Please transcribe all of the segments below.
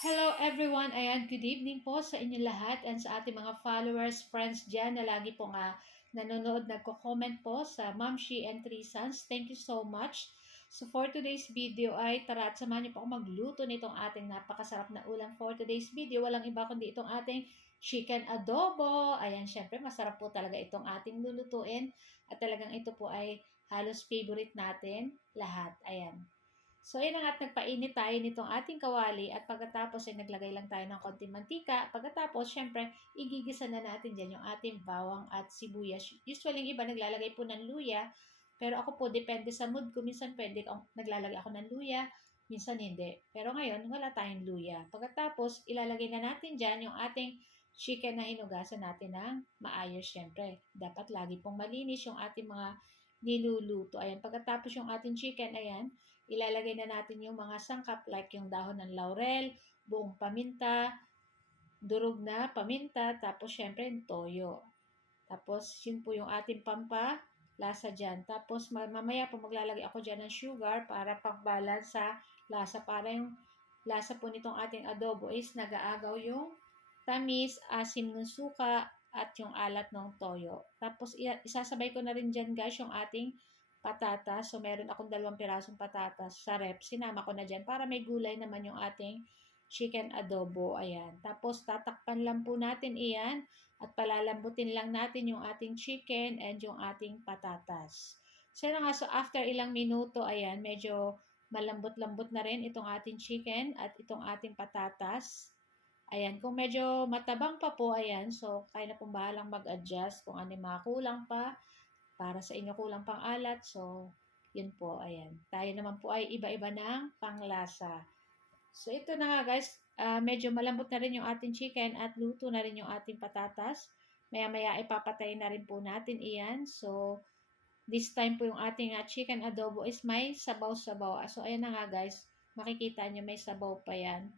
Hello everyone! Ayan, good evening po sa inyo lahat and sa ating mga followers, friends dyan na lagi po nga nanonood, nagko-comment po sa Mamshi and Three Sons. Thank you so much. So for today's video ay tara at samahan niyo po ako magluto nitong ating napakasarap na ulam for today's video. Walang iba kundi itong ating chicken adobo. Ayan, syempre masarap po talaga itong ating lulutuin at talagang ito po ay halos favorite natin lahat. Ayan. So, ayun na nga't nagpainit tayo nitong ating kawali at pagkatapos ay naglagay lang tayo ng konting mantika. Pagkatapos, syempre, igigisa na natin dyan yung ating bawang at sibuyas. Usually, yung iba naglalagay po ng luya, pero ako po, depende sa mood ko. Minsan pwede naglalagay ako ng luya, minsan hindi. Pero ngayon, wala tayong luya. Pagkatapos, ilalagay na natin dyan yung ating chicken na hinugasan natin ng maayos, syempre. Dapat lagi pong malinis yung ating mga niluluto. Ayan, pagkatapos yung ating chicken, ayan, ilalagay na natin yung mga sangkap like yung dahon ng laurel, buong paminta, durog na paminta, tapos syempre yung toyo. Tapos yun po yung ating lasa dyan. Tapos mamaya po maglalagay ako dyan ng sugar para pang-balance sa lasa. Para yung lasa po nitong ating adobo is nag-aagaw yung tamis, asim ng suka, at yung alat ng toyo. Tapos isasabay ko na rin dyan guys yung ating patatas. So meron akong 2 pirasong patatas sa rep. Sinama ko na dyan para may gulay naman yung ating chicken adobo. Ayan. Tapos tatakpan lang po natin iyan at palalambutin lang natin yung ating chicken and yung ating patatas. So nga, so after ilang minuto, ayan, medyo malambot-lambot na rin itong ating chicken at itong ating patatas. Ayan, kung medyo matabang pa po, ayan, so kaya na pong bahalang mag-adjust kung ano yung mga kulang pa. Para sa inyo kulang pang alat, so yun po, ayan. Tayo naman po ay iba-iba ng panglasa. So ito na nga guys, medyo malambot na rin yung ating chicken at luto na rin yung ating patatas. Maya-maya ipapatay na rin po natin iyan. So this time po yung ating chicken adobo is may sabaw-sabaw. So ayan na nga guys, makikita nyo may sabaw pa yan.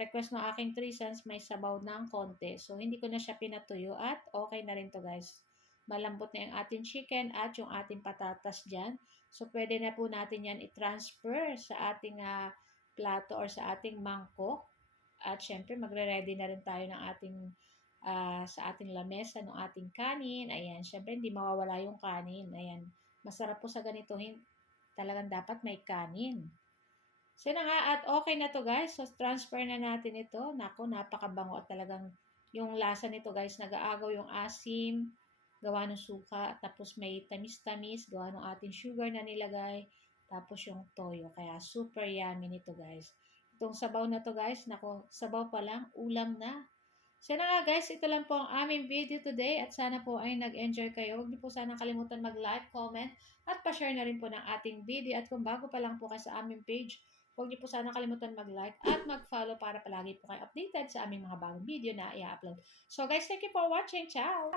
Request ng aking 3 sons, may sabaw ng konti. So, hindi ko na siya pinatuyo at okay na rin to guys. Malambot na yung ating chicken at yung ating patatas dyan. So, pwede na po natin yan i-transfer sa ating plato or sa ating mangkok. At syempre, magre-ready na rin tayo ng ating sa ating lamesa ng ating kanin. Ayan, syempre, hindi mawawala yung kanin. Ayan, masarap po sa ganito. Talagang dapat may kanin. So na nga at okay na to guys. So transfer na natin ito. Naku, napakabango at talagang yung lasa nito guys, nag-aagaw yung asim, gawa ng suka, tapos may tamis-tamis, gawa ng ating sugar na nilagay, tapos yung toyo. Kaya super yummy nito guys. Itong sabaw na to guys, naku, sabaw pa lang, ulam na. So na nga guys, ito lang po ang aming video today at sana po ay nag-enjoy kayo. Huwag niyo po sana kalimutan mag-like, comment at pa-share na rin po ng ating video. At kung bago pa lang po kayo sa aming page, huwag niyo po sana kalimutan mag-like at mag-follow para palagi po kayo updated sa aming mga bagong video na i-upload. So guys, thank you for watching. Ciao!